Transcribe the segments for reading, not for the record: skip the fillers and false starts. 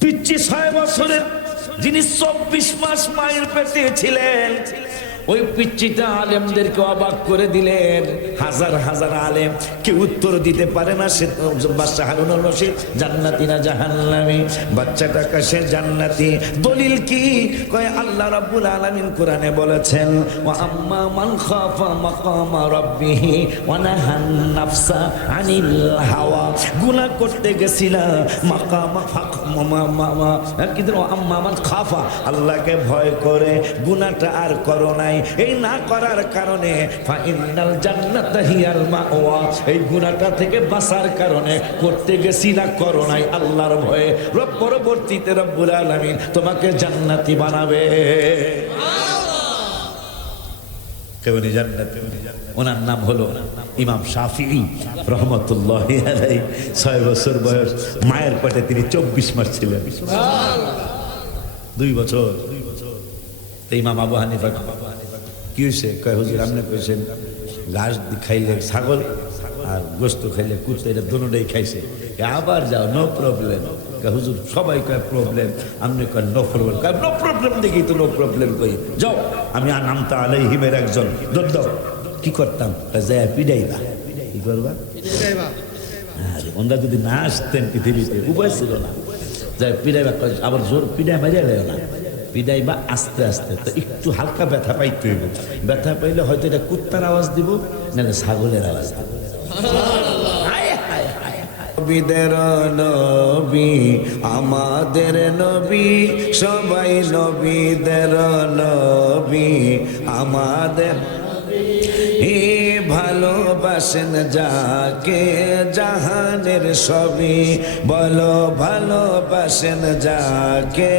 পিচ্চি 6 বছরের যিনি 24 মাস মায়ের পেটে ছিলেন, ওই পিচ্চিটা আলেমদেরকে অবাক করে দিলেন। হাজার হাজার আলেম কেউ উত্তর দিতে পারে না সে বাদশা হারুনুর রশিদ জান্নাতি না জাহান্নামী। বাচ্চাটা কাছে জান্নাতি। দলিল কি? কয় আল্লাহ রাব্বুল আলামিন কোরআনে বলেছেন, ওয়া আম্মা মান খাফা মাকামা রাব্বিহি ওয়া নাহান নাফসা আনিল হাওয়া। গুনাহ করতে গেছিলা মাকামা ফাকমা কিন্তু আম্মা মান খাফা, আল্লাহকে ভয় করে গুনাহটা আর করো নাই। এই না করার কারণে ফাইনাল জান্নাতা হিয়াল মাওয়া, এই গুনাহটা থেকে বাঁচার কারণে করতে গেছি না করো নাই আল্লাহর ভয়ে। রব পরবর্তীতে রব্বুল আলামিন তোমাকে জান্নাতি বানাবে। কেমনি জান্নাতি? ওনার নাম হলো ইমাম শাফিঈ রহমাতুল্লাহি আলাইহি। 6 বছর বয়স, মায়ের পেটে তিনি 24 মাস ছিলেন। 2 বছর। ইমাম আবু হানিফা কি হয়েছে? কয় হুজুর আপনি কইছেন ঘাস খাইলে ছাগল আর গোস্ত খাইলে কুত্তা, এটা দুটোটাই খাইছে। আবার যাও, নো প্রবলেম। হুজুর সবাই কয় প্রবলেম, আপনি কয় নো প্রবলেম। কয় নো প্রবলেম দেখি তো নো প্রবলেম কই। যাও, আমি আনামতা আলাইহিমের একজন দদ্দ কি করতাম? যায় পিডাইবা। কি করবা? ওনারা যদি না আসতেন পৃথিবীতে উপায় ছিল না। যায় পিডাইবা, আবার জোর পিডাই মারিয়া যায় না, পিডাইবা আস্তে আস্তে। তো একটু হালকা ব্যথা পাইতে হইব। ব্যথা পাইলে হয়তো এটা কুত্তার আওয়াজ দিব, নাহলে ছাগলের আওয়াজ দিব। নবীদের নবী আমাদের নবী, সবাই নবীদের নবী আমাদের। ভালোবাসেন যাকে জাহানের সবই, বলো ভালোবাসেন যাকে।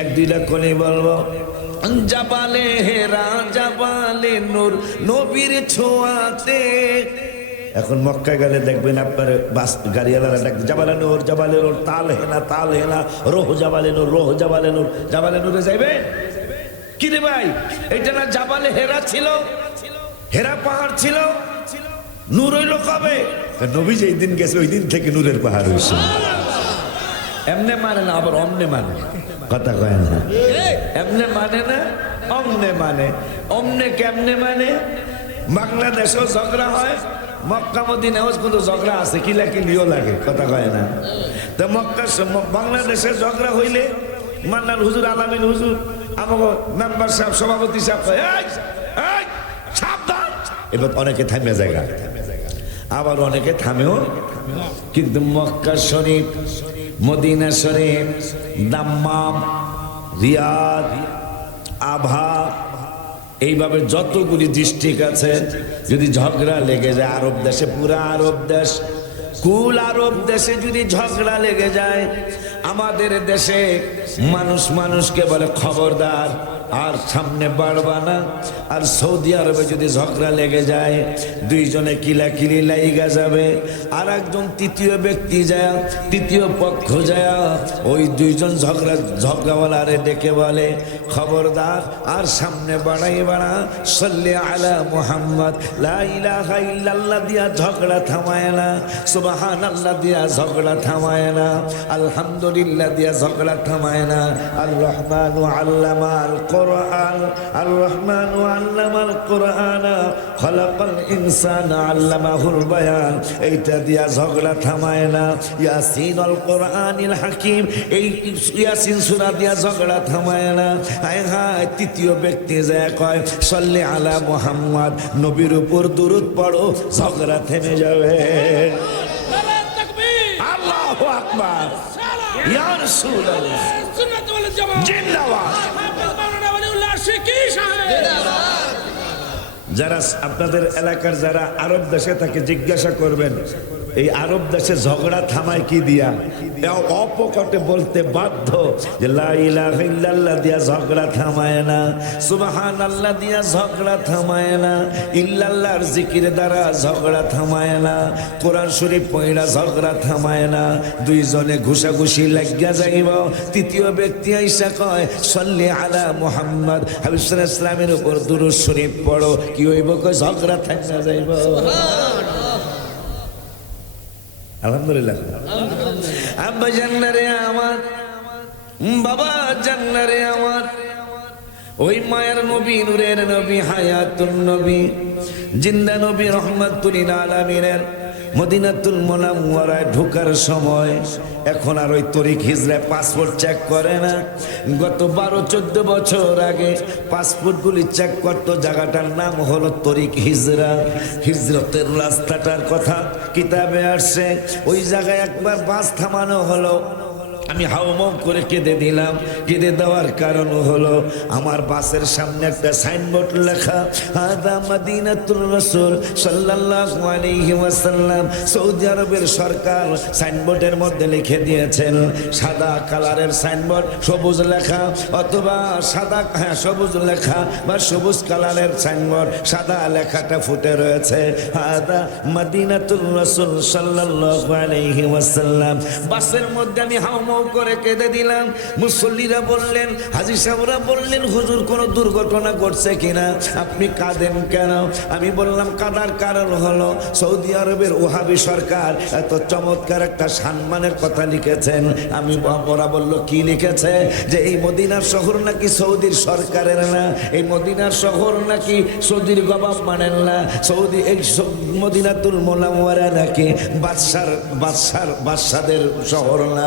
এক দুইটা করে বলবো। জাবালে হেরা জাবালে নূর নবীর ছোঁয়াতে। এখন মক্কা গেলে দেখবেন আপনার বাস গাড়িওয়ালারা ডাকবে জাবালে নূর জাবালে নূর, তাল হেনা তাল হেনা, রোহ জাবালে নূর রোহ জাবালে নূর। জাবালে নূরে যাইবে কি রে ভাই? এটা না জাবালে হেরা ছিল? হেরা পাহাড় ছিল, নূর হইল কবে? নবী যেই দিন গেছে ওই দিন থেকে নূরের পাহাড় হয়েছে। এমনে মানে না, আবার অমনে মানে। কথা কয় না, এমনে মানে না, অমনে মানে। অমনে কেমনে মানে? বাংলাদেশেও ঝগড়া হয়, মক্কা মদিনাও কিন্তু ঝগড়া আছে, কিলাকিলিও লাগে। কথা কয় না। তো মক্কা বাংলাদেশে ঝগড়া হইলে মান্নান হুজুর আলামিন হুজুর আমাকে মেম্বার সাহেব সভাপতি সাহেব সাবধান, এবার অনেকে থামে জায়গা, আবার অনেকে থামেও। কিন্তু মক্কা শরীফ, মদিনা শরীফ, দাম্মাম, রিয়াদ, আভা, এইভাবে যতগুলি ডিস্ট্রিক্ট আছে, যদি ঝগড়া লেগে যায় আরব দেশে, পুরা আরব দেশ, কুল আরব দেশে যদি ঝগড়া লেগে যায়, আমাদের দেশে মানুষ মানুষকে বলে খবরদার আর সামনে বাড়বা না। আর সৌদি আরবে যদি ঝগড়া লেগে যায়, দুইজনে কিলাকিলি লাইগা যাবে। আর একজন তৃতীয় ব্যক্তি যায়, তৃতীয় পক্ষ যায়, ওই দুইজন ঝগড়াওয়ালারে ডেকে বলে খবরদার আর সামনে বাড়াইবা না। সাল্লি আলা মুহাম্মদ, লা ইলাহা ইল্লাল্লাহ দিয়া ঝগড়া থামায় না, সুবহানাল্লাহ দিয়া ঝগড়া থামায় না, আলহামদুলিল্লাহ দিয়া ঝগড়া থামায় না। আর রহমানু আল্লামাল কোরআন, আর রহমানু আল্লামাল কোরআন, খলাকাল ইনসানা আল্লামাহুল বায়ান, এইটা দিয়া ঝগড়া থামায় না। ইয়াসিনুল কোরআনিল হাকিম, এই ইয়াসিন সূরা দিয়া ঝগড়া থামায় না। হায় হায়, তৃতীয় ব্যক্তি যায় কয় সাল্লি আলা মুহাম্মদ, নবীর উপর দুরূদ পড়ো, ঝগড়া থেমে যাবে। আল্লাহু আকবার, ইয়া রাসূলুল্লাহ, সুন্নাত ওয়াল জামাত জিন্দাবাদ। যারা আপনাদের এলাকার যারা আরব দেশে থাকে জিজ্ঞাসা করবেন, এই আরব দেশে ঝগড়া থামায় কি দিয়া? অপকটে বলতে বাধ্য যে লা ইলাহা ইল্লাল্লাহ দিয়া ঝগড়া থামায় না, সুবহানাল্লাহ দিয়া ঝগড়া থামায় না, ইল্লাল্লাহর জিকির দ্বারা ঝগড়া থামায় না, কোরআন শরীফ পড়া ঝগড়া থামায় না। দুইজনে ঘুষাঘুষি লাগিয়া যাইব, তৃতীয় ব্যক্তি আইসা কয় সাল্লি আলা মুহাম্মদ, হাবিব সাল্লাল্লাহু আলাইহি ওয়াসাল্লামের উপর দুরূদ শরীফ পড়ো, কি হইব? কয় ঝগড়া থামা যাইব। আলহামদুলিল্লাহ। আব্বা জান্নারে আমার, বাবা জান্নারে আমার, ওই মায়ের নবী, নূরের নবী, হায়াতুন নবী, জিন্দা নবী, রহমাতুল আলামিনের মদিনাতুল মুনাওয়ারায় ঢোকার সময় এখন আর ওই তরিক হিজরায় পাসপোর্ট চেক করে না। গত 12-14 বছর আগে পাসপোর্টগুলি চেক করতো, জায়গাটার নাম হলো তরিক হিজরা। হিজরতের রাস্তাটার কথা কিতাবে আসছে। ওই জায়গায় একবার বাস থামানো হলো, আমি হাউমাউ করে কেঁদে দিলাম। কেঁদে দেওয়ার কারণ হলো আমার বাসের সামনে একটা সাইনবোর্ড লেখা, হাদা মদিনাতুর রাসূল সাল্লাল্লাহু আলাইহি ওয়াসাল্লাম। সৌদি আরবের সরকার সাইনবোর্ডের মধ্যে লিখে দিয়েছেন, সাদা কালারের সাইনবোর্ড, সবুজ লেখা, অথবা সাদা, হ্যাঁ সবুজ লেখা বা সবুজ কালারের সাইনবোর্ড, সাদা লেখাটা ফুটে রয়েছে, হাদা মদিনাতুর রাসূল সাল্লাল্লাহু আলাইহি ওয়াসাল্লাম। বাসের মধ্যে আমি হাউমাউ করে কেঁদে দিলাম। মুসল্লিরা বললেন, হাজী সাহেবরা বললেন, হুজুর কোনো দুর্ঘটনা ঘটছে কিনা, আপনি কাঁদেন কেন? আমি বললাম কাঁদার কারণ হলো সৌদি আরবের ওহাবি সরকার এত চমৎকার একটা সম্মানের কথা লিখেছেন। আমি ওরা বলল কি লিখেছে, যে এই মদিনার শহর নাকি সৌদির সরকারের না, এই মদিনার শহর নাকি সৌদির গভর্নমেন্টের না, সৌদি এই মদিনাতুল মুনাওয়ারা নাকি বাদশাদের শহর না,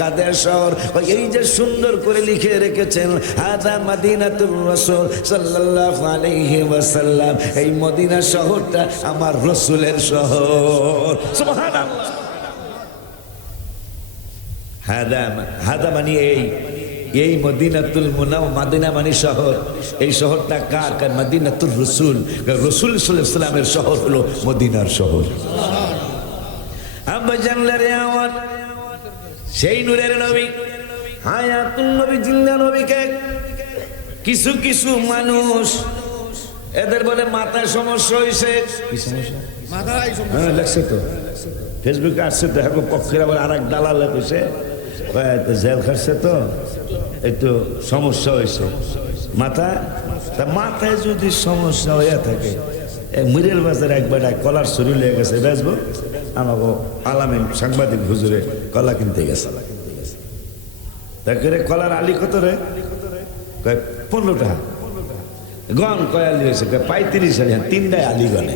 কাদের শহর। এই যে সুন্দর করে লিখে রেখেছেন, হাদা মদিনাতুর রাসূল সাল্লাল্লাহু আলাইহি ওয়াসাল্লাম, এই মদিনা শহরটা আমার রাসূলের শহর। সুবহানাল্লাহ। হাদা মানে এই মদিনাতুল মুনাওয়ারা, মদিনা মানে শহর, এই শহরটা কার? মদিনাতুর রাসূল, রাসূল সাল্লাল্লাহু আলাইহি ওয়াসাল্লামের শহর হলো মদিনার শহর। আব্বা জানলারে আমার সেই নূরের নবী, হায়াতুন নবী, জিন্দা নবীকে কিছু কিছু মানুষ এদের বলে মাথায় সমস্যা হয়েছে। কি সমস্যা? মাথায় সমস্যা। হ্যাঁ লাগছে তো, ফেসবুকে আসছে তো, এখন পক্ষের আবার আর এক দালাল হয়েছে, জেল খাচ্ছে তো, একটু সমস্যা হয়েছে মাথায়। তা মাথায় যদি সমস্যা হয়ে থাকে, মুরের বাজারে একবার কলার শরীর লেগে গেছে, বেচবো, আমাকে আলামিন সাংবাদিক হুজুরে কলা কিনতে গেছে। তারপরে কলার আলি কত রে? 15 টাকা। গন কয় আলি হয়েছে? 35 আলি। 3 দেয় আলিগনে।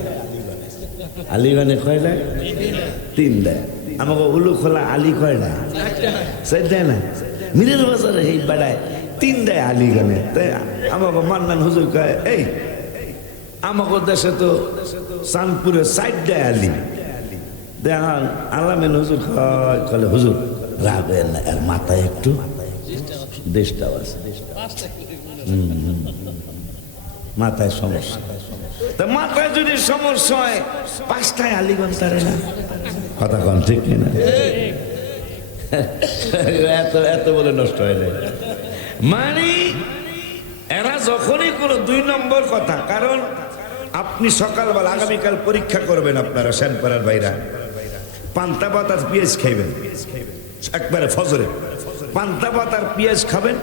আলিগনে কয় দেয়? 3 দেয়। আমাকে উলু খোলা আলি কয় না, 4 দেয় না। মিরের বাজারে এই বেড়ায় 3 দেয় আলিগনে। তাই আমাকে মান্নান হুজুর কয়, এই আমাকে দেশে তো চাঁদপুরে 4 দেয় আলি। আলামিন হুজুর কলে, হুজুর রাখবেন না, এর মাথায় একটু দেশটাও আছে, মাথায় সমস্যা। তা মাথায় যদি সমস্যা হয় 5টায় আলিগঞ্জ তারে না, কথা কন ঠিক কিনা? এত বলে নষ্ট হয়ে যায়। মানে এরা যখনই কোনো 2 নম্বর কথা, কারণ আপনি সকালবেলা আগামীকাল পরীক্ষা করবেন, আপনারা সেনপাড়ার ভাইরা পান্তা ভাত আর পেঁয়াজ খাইবেন, একবারে ফজরে পান্তা ভাত আর পেঁয়াজ খাবেন।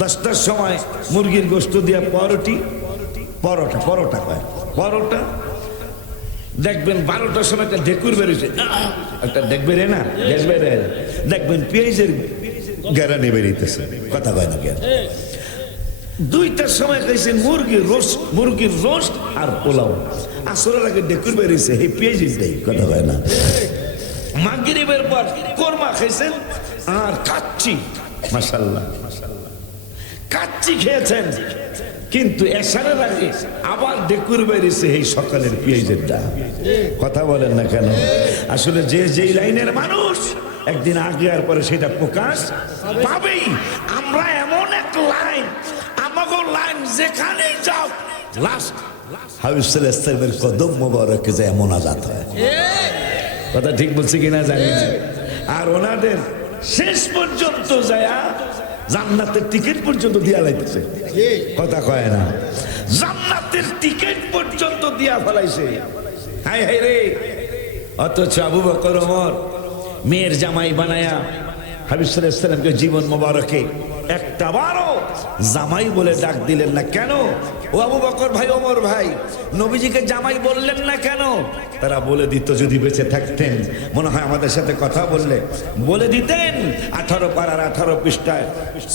10টার সময় মুরগির গোশত দিয়া পরোটা কয় পরোটা দেখবেন। 12টার সময় একটা ঢেকুর বেরিয়েছে, একটা দেখবে রে না, দেখবেন পেঁয়াজের গ্যারানি বেরিয়েছে, কথা কয় না কেন? 2টার সময় খাইছে মুরগির রোস্ট আর পোলাও, আসরের আগে ডেকুর বেরিয়েছে, এই পেঁয়াজ দেয়, কথা হয় না। মাগরিবের পর কোরমা খাইছেন আর কাচ্চি, মাশাআল্লাহ কাচ্চি খেয়েছেন, কিন্তু এশারের আগে আবার ডেকুর বেরিয়েছে এই সকালের পেঁয়াজের ডাল, কথা বলেন না কেন? আসলে যেই লাইনের মানুষ একদিন আগে আর পরে সেটা প্রকাশ পাবেই। আমরা এমন এক লাইন, আমাগো লাইন যেখানেই যাও লাস্ট হাবিবের কদম মোবারকে যায় মোনাজাত হয়, কথা ঠিক বলছি কিনা জানি না। আর ওনাদের শেষ পর্যন্ত যায় জান্নাতের টিকিট পর্যন্ত দিয়া লাইতেছে, কথা কয় না? জান্নাতের টিকিট পর্যন্ত দিয়া ফেলাইছে, হাই হাই রে। অথচ আবু বকর ওমর মেয়ের জামাই বানায়া হাবিব সাল্লাল্লাহু আলাইহি ওয়াসাল্লামকে জীবন মোবারকে একটা বারও জামাই বলে ডাক দিলেন না। কেন? ও আবু বকর ভাই, ওমর ভাই, নবীজিকে জামাই বললেন না কেন? তারা বলে দিত যদি বেঁচে থাকতেন, মনে হয় আমাদের সাথে কথা বললে বলে দিতেন। 18 পারার 18 পৃষ্ঠায়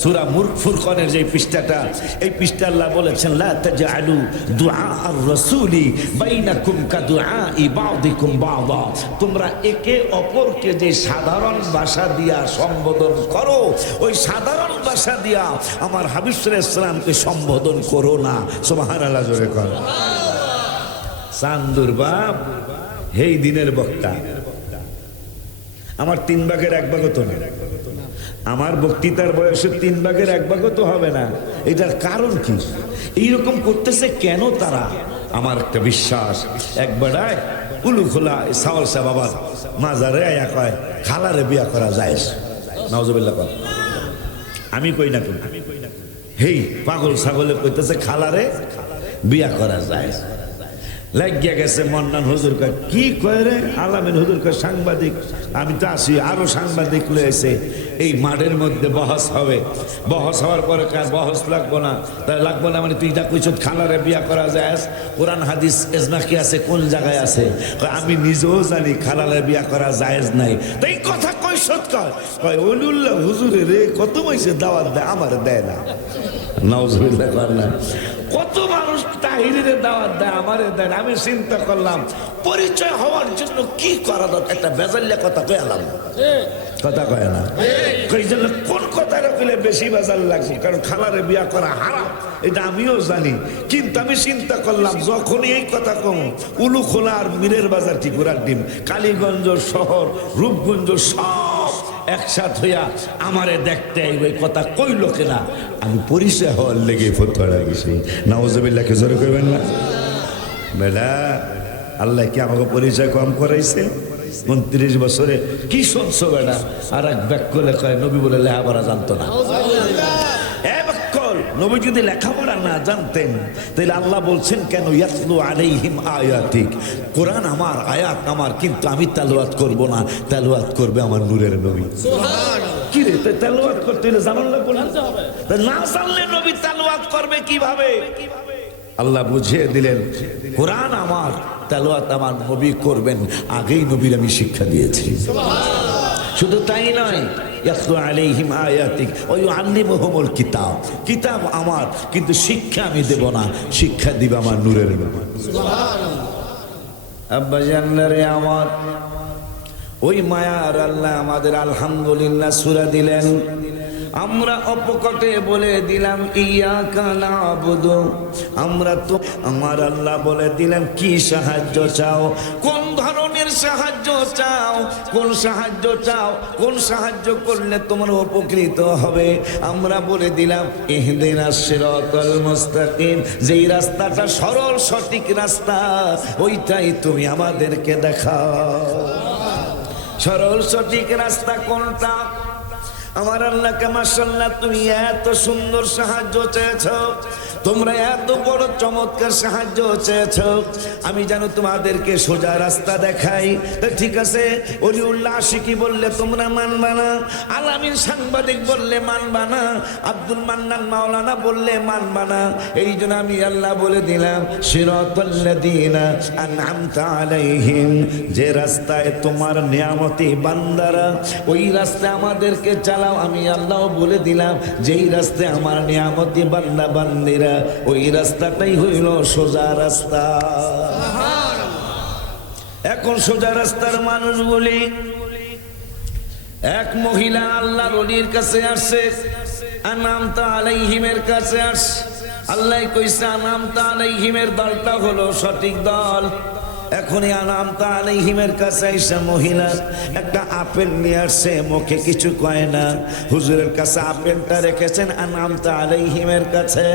সূরা ফুরকানের যে পৃষ্ঠাটা, এই পৃষ্ঠা আল্লাহ বলেছেন, লা তাজআলু দুআ আর রাসূলি বাইনাকুম কাদুআই বাযিকুম বাযা, তোমরা একে অপরকে যে সাধারণ ভাষা দিয়া সম্বোধন করো, ওই সাধারণ ভাষা দিয়া আমার হাবিব সাল্লাল্লাহু আলাইহি ওয়াসাল্লামকে সম্বোধন করো না। সুবহানাল্লাহ, জোরে কর। চান্দুর বাপ হেই দিনের বক্তা, আমার 3 ভাগের 1 ভাগও তো না, আমার বক্তৃতার বয়সে 3 ভাগের 1 ভাগও তো হবে না। এটার কারণ কি? এইরকম করতেছে কেন তারা? আমার একটা বিশ্বাস, একবারায় উলু খোলা সাওয়ালসা বাবার মাজারে আয়া কয় খালারে বিয়া করা যায়। নাউজুবিল্লাহ কর, আমি কই না তুমি, হেই পাগল ছাগলে কইতেছে খালারে বিয়া করা যায়। লাগিয়া গেছে মন্নান হুজুর কয় কি কয় রে? আলামিন হুজুর কয় সাংবাদিক। আমি তো আসি, আরো সাংবাদিক লয়েছে, এই মাঠের মধ্যে বহস হবে। বহস হওয়ার পরে কার বহস লাগবো না, তাই লাগবো না মানে তুই যা কইছ খালারে বিয়া করা যায়, কোরআন হাদিস এজমা কি আছে, কোন জায়গায় আছে? আমি নিজেও জানি খালারে বিয়া করা জায়েজ নাই। তো এই কথা কই সত্য কয় ওলিউল্লাহ হুজুরে রে কত মাইছে দাওয়াত দেয়, আমার দেয় না। নাউজুবিল্লাহ কর না। কত মানুষ তাহিরের দাওয়াত দেয়, আমারে দেয় না। আমি চিন্তা করলাম পরিচয় হওয়ার জন্য কি করা দরকার, একটা বেজাল্লা কথা কয়ে এলাম, কথা কয় না। এই জন্য কোন কথাটা কইলে বেশি বেজাল লাগবে, কারণ খালারে বিয়া করা হারাম, এটা আমিও জানি। কিন্তু আমি চিন্তা করলাম যখনই এই কথা কম, উলু খোলা আর মীরের বাজার কি ঘোরার ডিম, কালীগঞ্জ শহর, রূপগঞ্জ সব একসাথ হইয়া আমারে দেখতে ওই কথা কইল কিনা, আমি পরিচয় হওয়ার লেগে ফতোয়া গেছি। নাউজুবিল্লাহ, কে জোরে কইবেন না বেলা? আল্লাহ কি আমাকে পরিচয় কম করাইছে? 29 বছরে কি শুনছো বেটা? আর এক ব্যাকলে কয় নবী বলে লেখাপড়া জানতো না। নবী যদি লেখাপড়া না জানতেন তাহলে আল্লাহ বলছেন কেন ইয়াতলু আলাইহিম আয়াতিক, কোরআন আমার, আয়াত আমার, কিন্তু আমি তেলাওয়াত করব না, তেলাওয়াত করবে আমার নূরের নবী। সুবহানাল্লাহ। কি রে, তেলাওয়াত করতে হলে জানার লাগবে না? না জানলে নবী তেলাওয়াত করবে কিভাবে? আল্লাহ বুঝিয়ে দিলেন কোরআন আমার, তেলাওয়াত আমার নবী করবেন, আগেই নবীর আমি শিক্ষা দিয়েছি। সুবহানাল্লাহ। শুধু তাই নয়, ইয়াতলু আলাইহিম আয়াতিক ওয়া ইউআল্লিমুহুমুল কিতাব, কিতাব আমার, কিন্তু শিক্ষা আমি দেব না, শিক্ষা দিবে আমার নূরের নবী। সুবহানাল্লাহ। আব্বা জানরে আমার, ওই মায়ার আল্লাহ আমাদের আলহামদুলিল্লাহ সূরা দিলেন। আমরা অপকটে বলে দিলাম ইয়াকা নাবুদু, আমরা তো আমার আল্লাহ বলে দিলাম কি সাহায্য চাও, কোন ধরনের সাহায্য চাও, কোন সাহায্য চাও, কোন সাহায্য করলে তোমরা উপকৃত হবে। আমরা বলে দিলাম ইহদিনাস সিরাতাল মুস্তাকিম, যেই রাস্তাটা সরল সঠিক রাস্তা, ওইটাই তুমি আমাদেরকে দেখাও। সরল সঠিক রাস্তা কোনটা? আমার আল্লাহকে মাশাআল্লাহ তুমি এত সুন্দর সাহায্য চেয়েছো, তোমরা এত বড় চমৎকার সাহায্য চেয়েছো, আমি জানো তোমাদেরকে সোজা রাস্তা দেখাই। তো ঠিক আছে, ওলিউল্লাহ আশিকি বললে তোমরা মানবা না, আলামিন সাংবাদিক বললে মানবা না, আব্দুল মান্নান মাওলানা বললে মানবা না। এই জন্য আমি আল্লাহ বলে দিলাম সিরাতাল্লাযীনা আনআমতা আলাইহিম, যে রাস্তায় তোমার নিয়ামতি বান্দারা, ওই রাস্তায় আমাদেরকে চালাও। আমি আল্লাহ বলে দিলাম যেই রাস্তায় আমার নিয়ামতি বান্দা বান্দিরা, ওই রাস্তাটাই হইল সোজা রাস্তা। এখন সোজা রাস্তার মানুষ বলি, এক মহিলা আল্লাহর ওলির কাছে আসছে, আনআমতা আলাইহিমের কাছে আসছে। আল্লাহ কইছে আনআমতা আলাইহিমের দলটা হলো সঠিক দল। এখনই আনআমতা আলাইহিমের কাছে এসে মহিলা একটা আপেল নিয়ে আসছে, মুখে কিছু কয় না, হুজুরের কাছে আপেলটা রেখেছেন আনআমতা আলাইহিমের কাছে।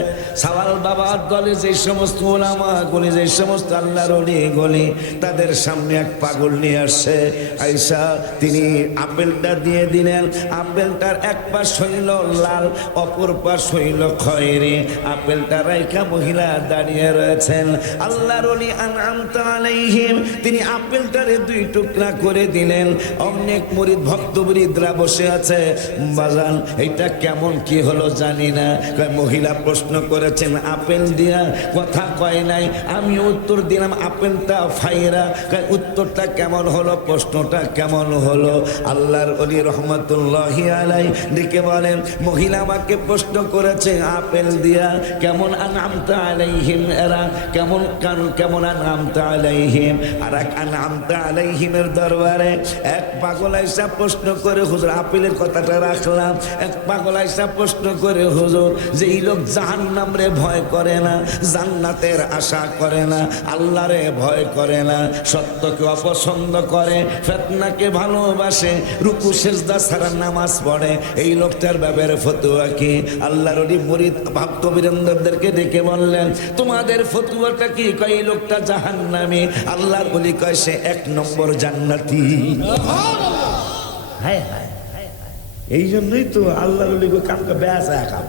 সাওয়াল বাবার দলে যে সমস্ত ওলামা গুলি, যে সমস্ত আল্লাহর ওলি গলি, তাদের সামনে এক পাগল নিয়ে আসছে। আয়েশা তিনি আপেলটা দিয়ে দিলেন। আপেলটার এক পাশ হইল লাল, অপর পাশ হইল খয়েরি। আপেলটা রাইখা মহিলা দাঁড়িয়ে রয়েছেন। আল্লাহর ওলি আনআমতা আলাইহি আলাইহিম, তিনি আপেলটারে দুই টুকরা করে দিলেন। অনেক মুরিদ ভক্ত মুরিদরা বসে আছে, বাজান এটা কেমন কি হলো জানি না। মহিলা প্রশ্ন করেছেন আপেল দিয়া, কথা কয় নাই, আমি উত্তর দিলাম আপেলটা ফাইরা। উত্তরটা কেমন হলো, প্রশ্নটা কেমন হলো? আল্লাহর ওলি রহমতুল্লাহি আলাইহি ডেকে বলেন, মহিলা আমাকে প্রশ্ন করেছে আপেল দিয়া কেমন আনআমতা আলাইহিম, এরা কেমন কেমন আনআমতা আলাইহিম। আর এক আনআমতা আলাইহিমের দরবারে এক পাগল আইসা প্রশ্ন করে, হুজুর আপেলের কথাটা রাখলাম, এক পাগল আইসা প্রশ্ন করে, হুজুর যে এই লোক জাহান্নাম রে ভয় করে না, জান্নাতের আশা করে না, আল্লাহরে ভয় করে না, সত্যকে অপছন্দ করে, ফিতনাকে ভালোবাসে, রুকু সিজদা ছাড়া নামাজ পড়ে, এই লোকটার ব্যাপারে ফতোয়া কি? আল্লাহর ওলি মুরিদ ভক্ত বীরেন্দ্রদেরকে ডেকে বললেন, তোমাদের ফতোয়াটা কি? কয় এই লোকটা জাহান্নামী। আল্লাহর ওলি কয় সে 1 নম্বর জান্নাতি। হায় হায়, এই জন্যই তো আল্লাহর ওলি গো কামকে বেয়াসা কাম,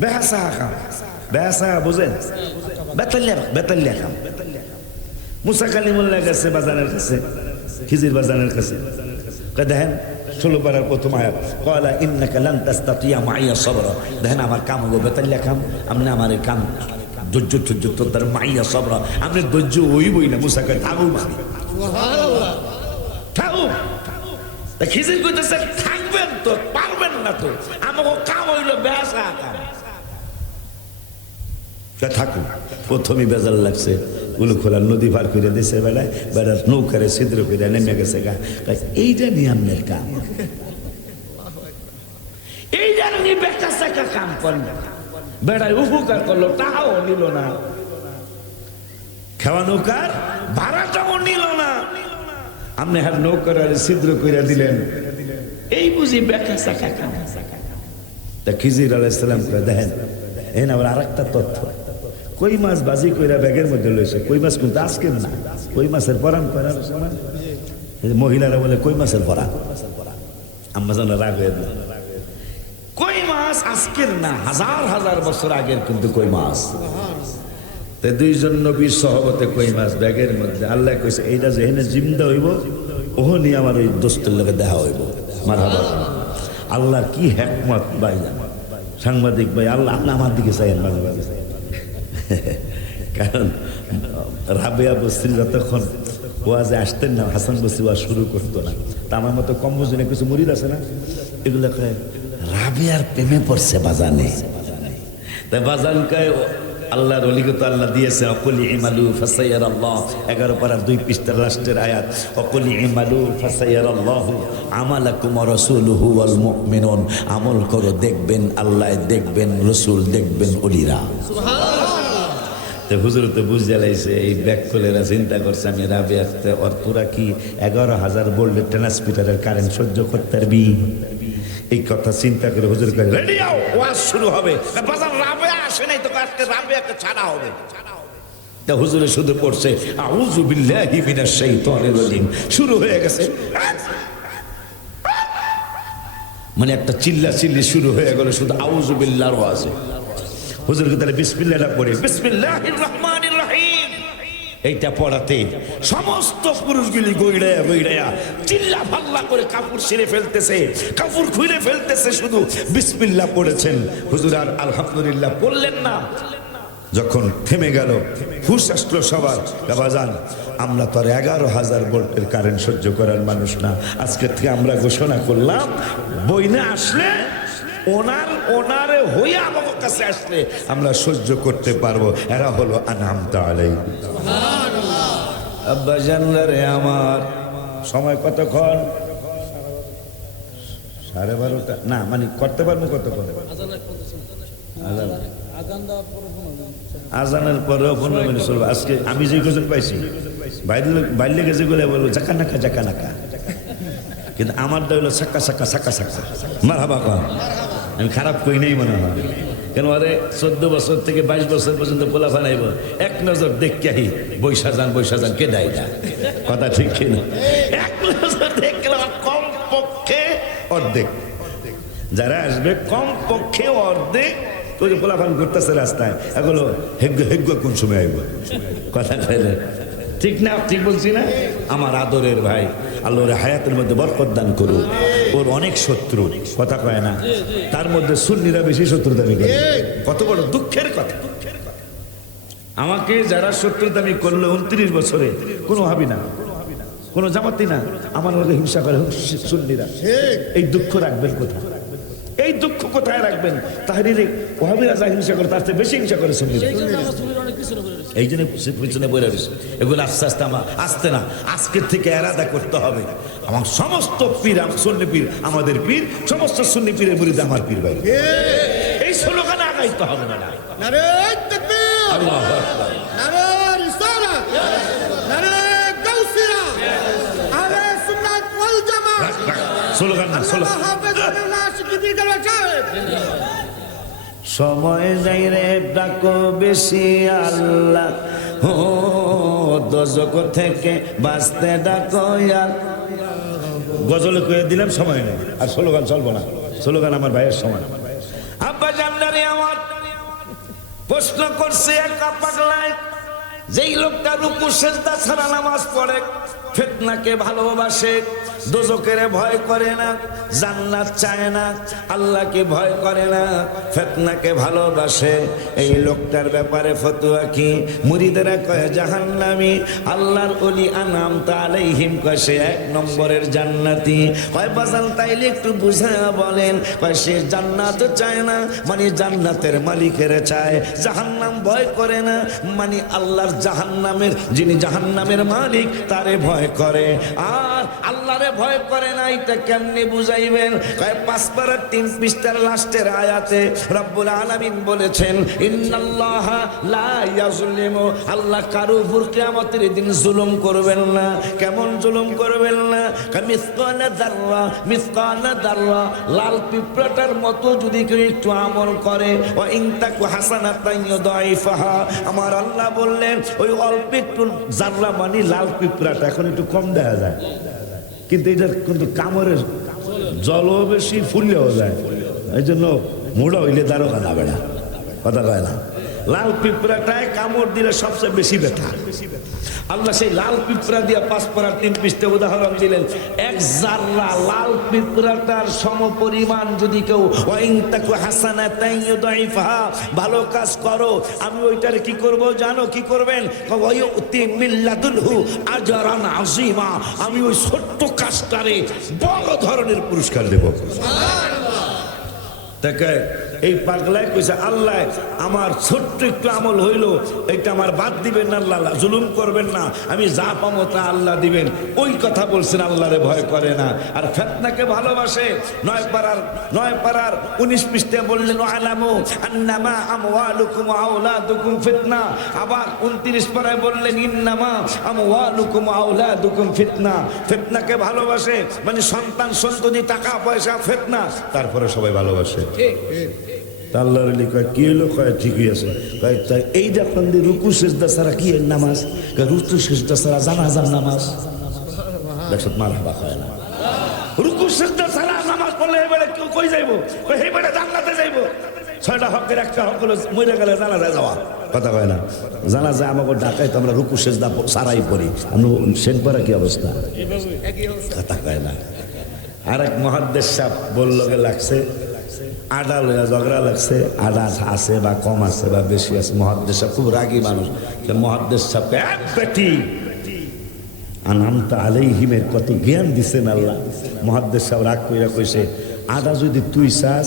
বেহাসা কাম, বেহাসা বুঝেন, বেতাল্লিয়া কাম। মুসা কালিমুল্লাহ গেছে বাজারের কাছে, খিজির বাজারের কাছে, দেখেন 16 পারার প্রথম আয়াত, ক্বালা ইন্নাকা লান তাস্তাতিয়া মাইয়া সাবরা। দেখেন আমার কাম গো বেতাল্লিয়া কাম, আপনি আমার এই কাম ধৈর্য তোর মাইয়া সাবরা, আপনি ধৈর্য হইবই না। মুসা কয় থাকুক, সুবহানাল্লাহ, থাকুক। তা খিজির কইতেছে থাকবেন তো, পারবেন না তো, আমাকে কাম হইল বেহাসা কাম। থাকুক। প্রথমেই বেজাল লাগছে, গুলো খোলা নদী পার করে দিছে, বেড়ায় বেড়ার নৌকারে ছিদ্র করে নেমে গেছে গা। এইটা নিয়ে আপনার কাম, এইটা নিয়ে বেকা সেকা কাম করলো, বেড়ায় উপকার করলো, টাকাও নিল না, খাওয়া নৌকার ভাড়াটাও নিল না, আপনি হার নৌকার ছিদ্র করে দিলেন, এই বুঝি বেকা সেকা কাম। তা খিজির আলাইহিস সালাম করে দেখেন, এখানে আবার আরেকটা তথ্য, কই মাছ বাজি কইরা ব্যাগের মধ্যে লইছে, কই মাছ কিন্তু আজকের না, কই মাছের পরান করার সময় মহিলারা বলে কই মাছের পরান, আম্মা জানা রাগ হয়ে না, কই মাছ আজকের না, হাজার হাজার বছর আগের কিন্তু কই মাছ। তে 2 জন নবীর সহবতে কই মাছ ব্যাগের মধ্যে। আল্লাহ কইছে এইটা যেখানে জিন্দা হইব ওহনি আমার ওই দোস্তের লগে দেখা হইব। মারহাবা। আল্লাহ কি হিকমত ভাই, সাংবাদিক ভাই, আল্লাহ আপনি আমার দিকে চাইেন মাঝে মাঝে। কারণ রাবেয়া বস্তির যতক্ষণ ওয়াজে আসতেন না, হাসান বস্তি ওয়াজ শুরু করতো না। তা আমার মতো কম বুঝিনে কিছু মুরিদ আছে না, এগুলো কয় রাবেয়ার প্রেমে পড়ছে বাজানে। তাই বাজান কয় আল্লাহর অলিগত আল্লাহ দিয়েছে, অকলি ইমালু ফাসাইয়ারাল্লাহ, 11 পারার 2 পৃষ্ঠার লাস্টের আয়াত, অকলি ইমালু ফাসাইয়ারাল্লাহু আমালাকুম ওয়া রাসূলুহু ওয়াল মুমিনুন। আমল করো, দেখবেন আল্লাহ, দেখবেন রসুল, দেখবেন ওলিরা। সুবহানাল্লাহ। তো হুজুর তো বুঝে লাইছে, এই ব্যাক কলেরা চিন্তা করছে আমি রাবেয়াতে ওর তোরা কি 11,000 ভোল্টের ট্রান্সমিটারের কারেন্ট সহ্য করতে পারবি? এই কথা চিন্তা করে হুজুর কয় রেডি হও, ওয়াজ শুরু হবে। বাজার রাবেয়া আসে নাই তো, আজকে রাবেয়াকে ছাড়া হবে। তা হুজুরে শুধু পড়ছে আউযু বিল্লাহি মিনাশ শাইতানির রাজিম, শুরু হয়ে গেছে। মানে একটা চিল্লি শুরু হয়ে গেল, শুধু আউযু বিল্লাহর ওয়াজে। হুজুরকে তাহলে বিসমিল্লাহটা পড়ে, বিসমিল্লাহির রহমানির রহিম, এইটা পড়াতে সমস্ত পুরুষগুলি গইড়ায়া চিল্লা পাল্লা করে কাপড় ছিঁড়ে ফেলতেছে, কাপড় খুলে ফেলতেছে, শুধু বিসমিল্লাহ পড়েছেন। হুজুর আর আলহামদুলিল্লাহ বললেন না। যখন থেমে গেল, হুশ আসলো সবার, বাবাজান আমরা তো আর 11,000 ভোল্টের কারেন্ট সহ্য করার মানুষ না। আজকের থেকে আমরা ঘোষণা করলাম, বইনে আসলে ওনারে হইয়া আমার কাছে আসলে আমরা সহ্য করতে পারবো। এরা হলো আনআমতা আলাইহিম। সুবহানাল্লাহ। আব্বা জানলারে আমার সময় কতক্ষণ? 12:30 না, মানে করতে পারবো কতক্ষণ? আজানের পরেও 15 মিনিট চলবে। আজকে আমি যে কজন পাইছি বাইরে গেছে বলে বলবো জাকা নাকা, কিন্তু আমারটা হলো সাক্কা মারহাবা কর। আমি খারাপ কই নাই মনে হয়, কেন আরে 14 বছর থেকে 22 বছর পর্যন্ত পোলা ফানাইব, এক নজর দেখে আহি বৈশা যান কে দেয় না, কথা ঠিক কিনা? এক নজর দেখলে কম পক্ষে অর্ধেক যারা আসবে, কম পক্ষে অর্ধেক তোর পোলা ফান ঘুরতেছে রাস্তায়, এগুলো হেগ্য কোন সময় আইব, কথা খাইলে ঠিক না? ঠিক বলছি না? আমার আদরের ভাই, আল্লাহর হায়াতের মধ্যে বরকত দান করুন। ওর অনেক শত্রু, কথা কয় না, তার মধ্যে সুন্নিরা বেশি শত্রুতামি করে। কত বড় দুঃখের কথা। আমাকে যারা শত্রুতামি করলো 29 বছরে, কোনো ভাবি না, কোনো জামাতি না, আমার মধ্যে হিংসা করে সুন্নিরা। এই দুঃখ রাখবেন কোথায়? এই দুঃখ কোথায় রাখবেন? তাহরিরে ওয়াহাবিরা যা হিংসা করে তার চেয়ে বেশি হিংসা করে সুন্নিরা। এই জন্য পিছনে বইরা রয়েছে। এগুলো আস্তে আস্তে আমার আসতে না, আজকের থেকে এরাদা করতে হবে। আমার সমস্ত পীর, সুন্নি পীর আমাদের পীর, সমস্ত সুন্নি পীরের মুরিদ আমার পীর ভাই। এই স্লোগানে আগাইতে হবে না। নারে তাকবীর, আল্লাহু আকবার, নারে রিসালাত, নারে গাউসিয়া, আহলে সুন্নাত ওয়াল জামাত। স্লোগান না, স্লোগান। সময় যাই রে ডাকো বেশি আল্লাহ, ও দোজখ থেকে বাঁচতে ডাকো। গজল কয়ে দিলাম, সময় নেই আর স্লোগান চলবো না। স্লোগান আমার ভাইয়ের সময়। আব্বা জানদারি আমার প্রশ্ন করছে একা পাগলায়, যেই লোকটা রুকু সেজদা ছাড়া নামাজ পড়ে, ফিতনাকে ভালোবাসে, দোজখের ভয় করে না, জান্নাত চায় না, আল্লাহকে ভয় করে না, ফিতনাকে ভালোবাসে, এই লোকটার ব্যাপারে ফতোয়া কি? মুরিদেরা কয় জাহান্নামী, আল্লাহর ওলি আনআমতা আলাইহিম কয় সে 1 নম্বরের জান্নাতি। কয় বাজান তাইলে একটু বুঝায়া বলেন। কয় সে জান্নাত চায় না, মানে জান্নাতের মালিকের চায়। জাহান্নাম ভয় করে না, মানে আল্লাহর জাহান্নামের, যিনি জাহান্নামের মালিক তারে ভয় করে। আর আল্লাহরে ভয় করে না, এটা কেমনে বুঝাইবেন? কয় 5 পারা 3 পৃষ্ঠার লাস্টের আয়াতে রব্বুল আলামিন বলেছেন ইন্নাল্লাহা লা ইয়াজলিমু, আল্লাহ কারো উপর কিয়ামতের দিন জুলুম করবেন না। কেমন জুলুম করবেন না? মিসকালা যাররা, মিসকালা যাররা, লাল পিঁপড়াটার মতো যদি কেউ একটু আমল করে, ও ইন তাকু হাসানাতান ইউদাইফাহা, আমার আল্লাহ বললেন ওই অল্প একটু যাররা মানে লাল পিঁপড়াটা এখন একটু কম দেখা যায়, কিন্তু এটা কিন্তু কামড়ের জলও বেশি, ফুললেও যায়। এই জন্য মোড়া হইলে দারোগা না বেড়া, কথা কয় না। লাল পিঁপড়াটায় কামড় দিলে সবচেয়ে বেশি ব্যথা। আল্লাহ সেই লাল পিঁপড়া দিয়ে 5 পারা 3 পৃষ্ঠা উদাহরণ দিলেন। 1 জাররা লাল পিঁপড়াটার সমপরিমাণ যদি কেউ হাসানাতান ইউদাইফাহা ভালো কাজ করো, আমি ওইটার কি করব জানো? কি করবেন? ওয়ায়ুতি মিল্লাদুহু আজরান আযীমা, আমি ওই ছোট্ট কাজটারে বড় ধরনের পুরস্কার দেব। সুবহানাল্লাহ। তাকে এই পাগলায় কইছে আল্লাহ আমার ছোট্ট একটু আমল হইলো, এটা আমার বাদ দিবেন না, আল্লাহ জুলুম করবেন না, আমি যা পাবো তা আল্লাহ দিবেন। ওই কথা বলছেন, আল্লাহরে ভয় করে না আর ফিতনাকে ভালোবাসে। 9 পারার 19 পৃষ্ঠায় বললেন আলামু আন্নামা আমওয়ালুকুম ওয়া আওলাদুকুম ফিতনা। আবার 29 পারায় বললেন ইন্নামা আমওয়ালুকুম ওয়া আওলাদুকুম ফিতনা। ফিতনাকে ভালোবাসে মানে সন্তান সন্ততি টাকা পয়সা ফিতনা, তারপরে সবাই ভালোবাসে। আল্লাহর লিখা কি হলো? কয় ঠিকই আছে। এই দেখুন রুকু সেজদা ছাড়া কি এর নামাজ? রুকু সেজদা ছাড়া জানাজার নামাজ। দেখো মারহাবা কয় না, রুকু সেজদা ছাড়া নামাজ পড়লে এবারে কেউ কই যাইব? এইবারে জান্নাতে যাইব। 6টা হকের একটা হক হলো মরে গেলে জানাজায় যাওয়া, কথা কয় না। জানাজায় আমাকে ডাকাই তো আমরা রুকু সেজদা ছাড়াই পড়ি। আমরা সেন পড়া কি অবস্থা, কথা কয় না। আরেক মুহাদ্দিস সাহেব বলল লাগছে আডা লইয়া ঝগড়া লাগছে, আডা আছে বা কম আছে বা বেশি আছে। মুহাদ্দিস সাহেব খুব রাগী মানুষ। মুহাদ্দিস সাহেবকে এক বেটি আনআমতা আলাইহিমের কত জ্ঞান দিছেন আল্লাহ। মুহাদ্দিস সাহেব রাগ কইরা কইছে আডা যদি তুই চাস,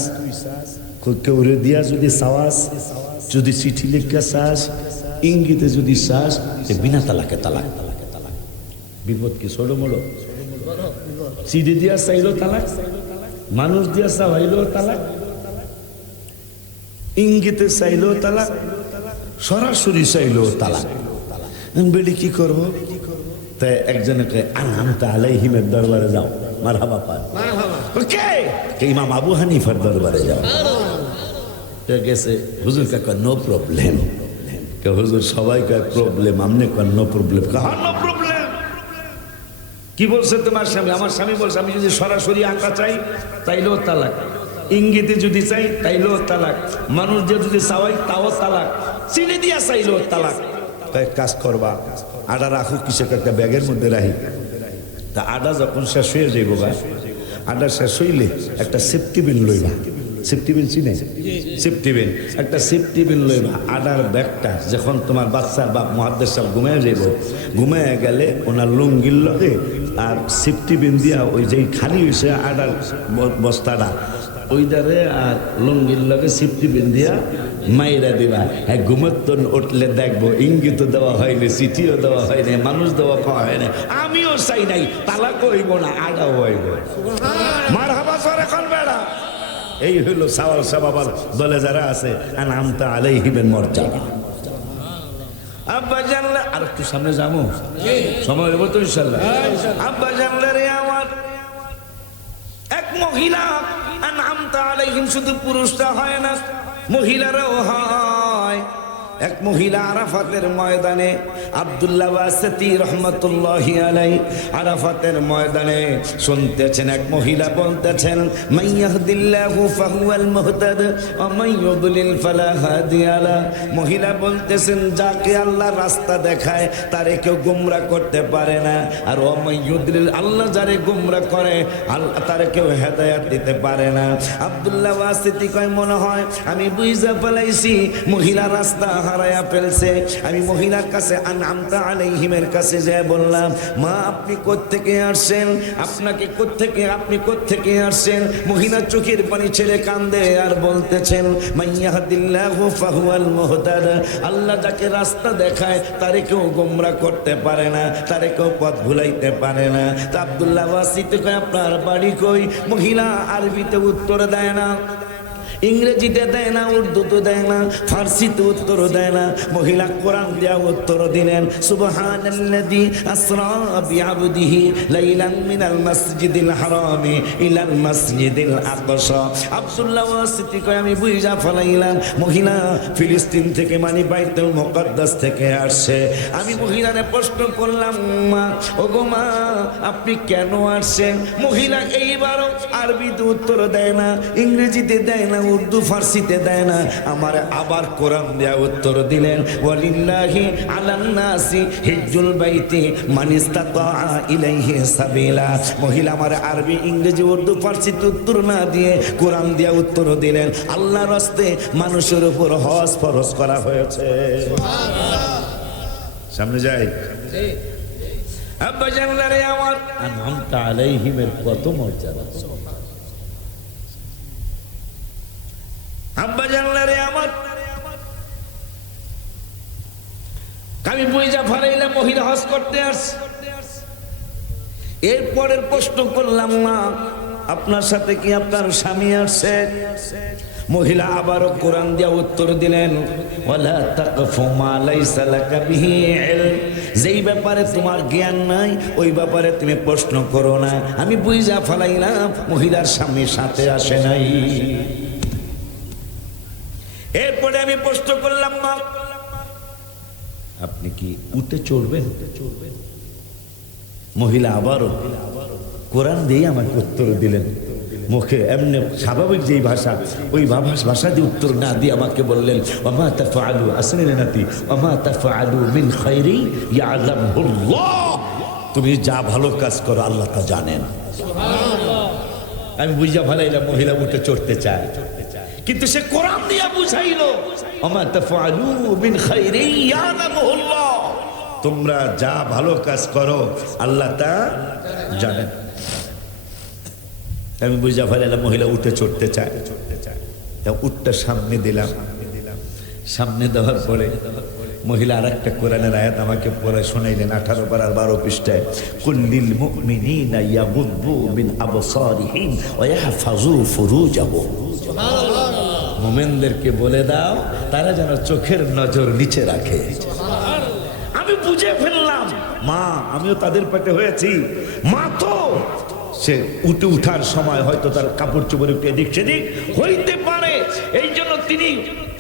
কেউ দিয়া যদি চাওয়াস, যদি চিঠি লিখা চাস, ইঙ্গিতে যদি চাস, বিনা তালাকে তালাক। বিপদ কি ছোট মোড়ো? চিঠি দিয়া চাইলো তালাক, মানুষ দিয়া চাইলো তালাক, ইঙ্গিতে চাইলো তালাক, সরাসরি চাইলো তালাক। বেড়ি কি করবো? তাই একজনকে আনআমতা আলাইহিমের দরবারে যাও, মারহাবা পান। কে? ইমাম আবু হানিফার দরবারে যাও। গেছে হুজুর কাকা নো প্রবলেম। হুজুর সবাই কয় প্রবলেম, আমনে কয় নো প্রবলেম। নো প্রবলেম কি বলছে তোমার স্বামী? আমার স্বামী বলছে আমি যদি সরাসরি আঁকা চাই তাইলেও তালাক, ইঙ্গিতে যদি চাই তাইলেও তালাক, মানুষ দিয়ে যদি চাওয়াই তাও তালাক, চিনি দিয়া চাইলেও তালাক। তাই কাজ করবা, আটা রাখো কিছু একটা ব্যাগের মধ্যে রাখি। তা আটা যখন শেষ হয়ে যাইব গা, আটা শেষ হইলে একটা সেফটি বিন লইবা। সেফটি বিন চিনে? সেফটি বিন, একটা সেফটি বিন লইবা। আটার ব্যাগটা যখন তোমার বাচ্চার বাপ মুহাদ্দিস সাহেব ঘুমায় যাইব, ঘুমায় গেলে ওনার লুঙ্গির লগে আর সেফটি বিন দিয়া ওই যে খালি হয়েছে আটার বস্তাটা ওইটারে আর লুঙ্গির লগে সেফটি বিন দিয়া মাইরা দিবা। হ্যাঁ, ঘুমোত্তন উঠলে দেখবো ইঙ্গিত দেওয়া হয়নি, চিঠিও দেওয়া হয়নি, মানুষ দেওয়া খাওয়া হয়নি। আমিও চাই নাই, তালাক হইব না, আগাও হইব। মারহাবা সর এখন বেড়া। এই হইল সাওয়াল সাবাবার দলে যারা আছে আনআমতা আলাইহিমের মর্যাদা। আব্বা জানলে আর একটু সামনে যাবো, সময় হইব তো ইনশাল্লাহ। আব্বা জানলে রে আমার এক মহিলা আনআমতা আলাইহিম, শুধু পুরুষরা হয় না, মহিলারাও হয়। এক মহিলা আরাফাতের ময়দানে, আব্দুল্লাহ ওয়াসিতি রহমাতুল্লাহি আলাইহি আরাফাতের ময়দানে শুনতেছেন এক মহিলা বলতেছেন, মাইয়াহদিল্লাহু ফাহুয়াল মুহতাদ ওয়া মান ইউদ্লিল ফালা হাদিয়া লা। মহিলা বলতেছেন যাকে আল্লাহ রাস্তা দেখায় তারে কেউ গোমরা করতে পারে না, আর ওয়া মান ইউদ্লিল, আল্লাহ যারে গোমরা করে আল্লাহ তারে কেউ হেদায়েত দিতে পারে না। আব্দুল্লাহ ওয়াসিতি কয়, মনে হয় আমি বুঝা ফেলাইছি মহিলা রাস্তা হারায়া ফেলছে। আমি মহিলার কাছে আনআমতা আলাইহিমের কাছে যেয়ে বললাম, মা আপনি কোত্থেকে আসছেন, আপনাকে কোত্থেকে, আপনি কোত্থেকে আসছেন? মহিলা চোখের পানি ছেড়ে কান্দে আর বলতেছেন, মাইয়াহদিল্লাহু ফাহুয়াল মুহতাদ, আল্লাহ যাকে রাস্তা দেখায় তারে কেউ গোমরা করতে পারে না, তারে কেউ পথ ভুলাইতে পারে না। তা আব্দুল্লাহ ওয়াসিতি কয়, আপনার বাড়ি কই? মহিলা আরবিতে উত্তর দেয় না, ইংরেজিতে দেয় না, উর্দুতে দেয় না, ফার্সিতে উত্তর দেয় না। মহিলা কোরআন দিয়া উত্তর দিলেন, সুবহানাল্লাযী আসরা বিআবদিহি লাইলান মিনাল মাসজিদিল হারামি ইলাল মাসজিদিল আকসা। আব্দুল্লাহ ওয়াসিতি কয়, আমি বুঝা ফেলাইলাম মহিলা ফিলিস্তিন থেকে, মানে বাইতুল মুকাদ্দাস থেকে আসছে। আমি মহিলারে প্রশ্ন করলাম, মা, ও গো মা, আপনি কেন আসছেন? মহিলা এইবারও আরবিতে উত্তর দেয় না, ইংরেজিতে দেয় না, উর্দু ফার্সিতে দেয় না, আমার আবার কোরআন দেয়া উত্তর দিলেন, ওয়ালিল্লাহি আলান নাসি হিজ্জুল বাইতি মান ইসতাতা ইলাইহি সাবিলা। মহিলা আমার আরবি ইংরেজি উর্দু ফার্সিতে উত্তর না দিয়ে কোরআন দেয়া উত্তর দিলেন, আল্লাহর রাস্তে মানুষের উপর হজ ফরজ করা হয়েছে। সামনে যাই। আব্বা জানলারে আমার আনআমতা আলাইহিমের কত মর্যাদা। আব্বা জানলারে আমার, আমি বুঝা ফেলাইলাম মহিলা হজ করতে আসছে। এরপরের প্রশ্ন করলাম, না আপনার সাথে কি আপনার স্বামী আসছে? মহিলা আবারও কোরআন দিয়া উত্তর দিলেন, ওয়ালা তাকফু মা লাইসা লাকা বিহি ইলম, যেই ব্যাপারে তোমার জ্ঞান নাই ওই ব্যাপারে তুমি প্রশ্ন করো না। আমি বুঝা ফেলাইলাম মহিলার স্বামী সাথে আসে নাই। এরপরে আমি প্রশ্ন করলাম, মা আপনি কি উঠে চড়বেন? মহিলা আবারও কোরআন দিয়ে আমাকে উত্তর দিলেন, মুখে এমনি স্বাভাবিক যেই ভাষা ওই ভাষা দিয়ে উত্তর না দিয়ে আমাকে বললেন, ওমা তাফআলু, আসলেন নাতি, ওমা তাফআলু মিন খায়রি ইয়ালামুল্লাহ, তুমি যা ভালো কাজ করো আল্লাহ তা জানেন। আমি বুঝা ফেলাইলাম মহিলা উঠে চড়তে চায়, কিন্তু সে কোরআন দিয়া বুঝাইলো, ওমা তাফআলু মিন খায়রি ইয়ালামুল্লাহ, তোমরা যা ভালো কাজ করো আল্লাহ তা জানেন। আমি বুঝা ফেলাইলাম মহিলা উঠে চড়তে চায়, উঠটা সামনে দিলাম। সামনে দেওয়ার পরে মহিলা আর একটা কোরআনের আয়াত আমাকে পড়ে শোনাইলেন, 18 পারা 12 পৃষ্ঠায়, কুল্লিল মুমিনিনা ইয়াগুদ্দু মিন আবসারিহিম ওয়া ইয়াহফাযু ফুরুজাহুম। মুমিনদেরকে বলে দাও তারা যেন চোখের নজর নিচে রাখে। আমি বুঝে ফেললাম, মা আমিও তাদের পেটে হয়েছি। মা তো সে উঠার সময় হয়তো তার কাপড় চোপড় একটু এদিক সেদিক হইতে পারে, এই জন্য তিনি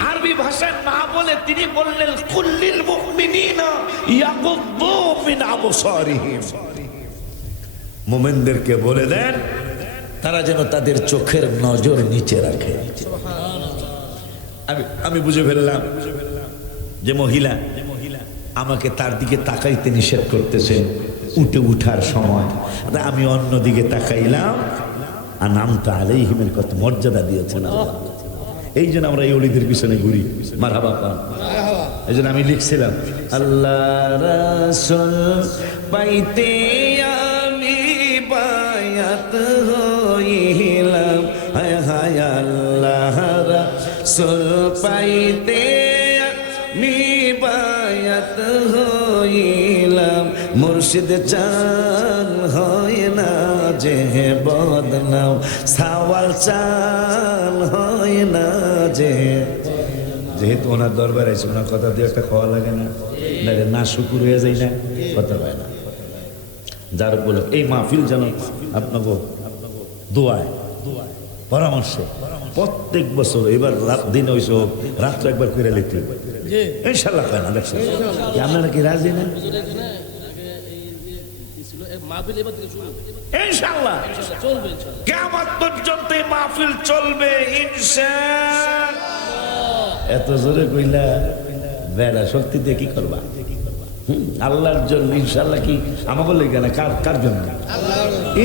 আরবি ভাষায় না বলে তিনি বললেন, কুল্লিল মুমিনিনা ইয়াগুদ্দু মিন আবসারিহিম, মুমিনদেরকে বলে দেন তারা যেন তাদের চোখের নজর নিচে রাখে। আমি বুঝে ফেললাম যে মহিলা আমাকে তার দিকে তাকাইতে নিষেধ করতেছেন উঠে উঠার সময়। আমি অন্যদিকে তাকাইলাম, আর নামটা আলাইহিমের কত মর্যাদা দিয়েছেন আল্লাহ। এই জন্য আমরা এই অলিদের পিছনে ঘুরি। মারহাবা পান। এই জন্য আমি লিখছিলাম, আল্লাহ রাসূল পাইতে আমি বায়াত হইলাম, হায় হায় আল্লাহ রাসূল পাইতে আমি বায়াত হইলাম, মুর্শিদ চান হয় না যে বদনাম, সাওয়াল চান হয় না যে। যেহেতু ওনার দরবারে আছে, ওনার কথা দিয়ে একটা খাওয়া লাগে না, না শুকুর হয়ে যায় না, কথা হয় না। যার বলে এই মাহফিল যেন আপনাকে দোয়ায় পরামর্শে প্রত্যেক বছর, এবার রাত দিন হয়েছে হোক, রাত্র একবার করে লিখতে ইনশাল্লাহ। হয় না দেখছেন, আপনারা কি রাজি না? ইনশাআল্লাহ চলবে, কিয়ামত পর্যন্ত এই মাহফিল চলবে ইনশাআল্লাহ। এত জোরে কইলা বেড়া শক্তি দিয়ে কি করবা? আল্লাহর জন্য ইনশাআল্লাহ। কি আমাকে লেগে না, কার জন্য?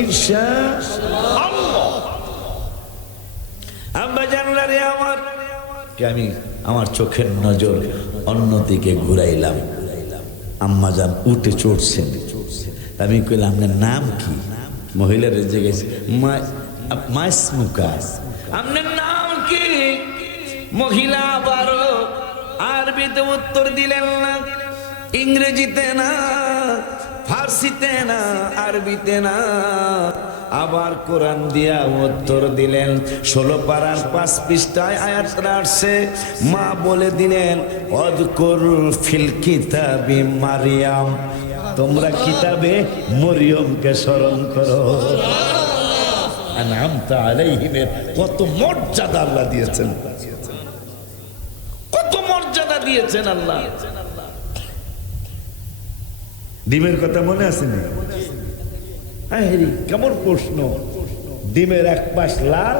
ইনশাআল্লাহ। আব্বা জানলা রে আমার, আমি আমার চোখের নজর অন্যদিকে ঘুরাইলাম। আম্মা জান উঠে চড়ছেন। আমি কইলাম আপনার নাম কি? মহিলার রেজে গেছে, মাসমুকা, আপনার নাম কি? মহিলা আবারও আরবিতে উত্তর দিলেন না, ইংরেজিতে না, ফার্সিতে না, আরবিতে না, আবার কোরআন দিয়া উত্তর দিলেন। 16 পারার 5 পৃষ্ঠায় আয়াতটা আসছে। মা বলে দিলেন, অযকুর ফিল কিতাবি মারিয়াম, তোমরা কিতাবে মরিয়মকে স্মরণ করো। আনআমতা আলাইহিমের কত মর্যাদা আল্লাহ দিয়েছেন, কত মর্যাদা দিয়েছেন আল্লাহ। ডিমের কথা মনে আছে না? কেমন প্রশ্ন! ডিমের এক পাশ লাল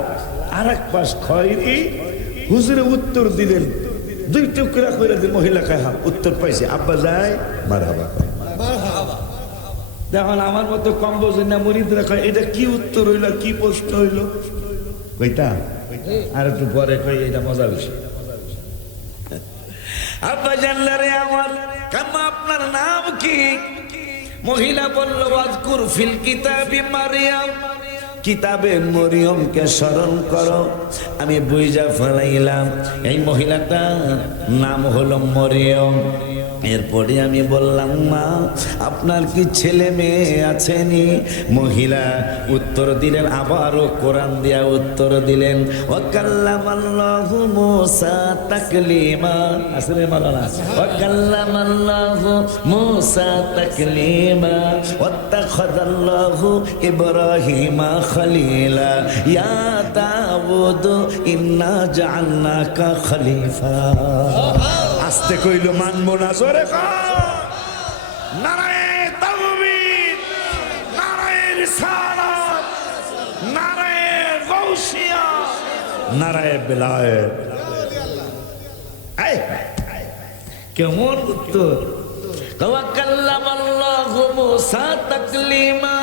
আর এক পাশ খয়েরি। হুজুরে উত্তর দিলেন, 2 টুকরা করে দিল। মহিলা কাহা উত্তর পাইছে, আব্বা যায় মারহাবা। দেখুন আমার মতো কম বোঝেন না মুরিদরা কয়, এটা কি উত্তর হইল, কি প্রশ্ন হইল? কইতা আর একটু পরে কই, এটা মজা বেশি। আব্বা জানলা রে আমার, কাম্মা আপনার নাম কি? মহিলা বলল, ওয়াজকুর ফিল কিতাবি মারিয়াম, কিতাবে মরিয়মকে স্মরণ করো। আমি বুঝা ফেলাইলাম এই মহিলাটার নাম হলো মরিয়ম। এরপরে আমি বললাম, মা আপনার কি ছেলে মেয়ে আছেনি? মহিলা উত্তর দিলেন, আবারও কোরআন দিয়া উত্তর দিলেন, ওয়াকাল্লামাল্লাহু মূসা তাকলিমা। আসলে মাওলানা, ওয়াকাল্লামাল্লাহু মূসা তাকলিমা ওয়াত্তাখাযাল্লাহু ইব্রাহিমা খলিলা ইয়া দাউদ ইন্না জাআলনাকা খলিফা। আস্তে কইল মানবো না, জোরে নারায়ে তাকবীর, নারায়ে রিসালাত, নারায়ে গাউসিয়া, নারায়ে বেলায়েত। কেমন উত্তর! ওয়াকাল্লামাল্লাহু মূসা তাকলিমা,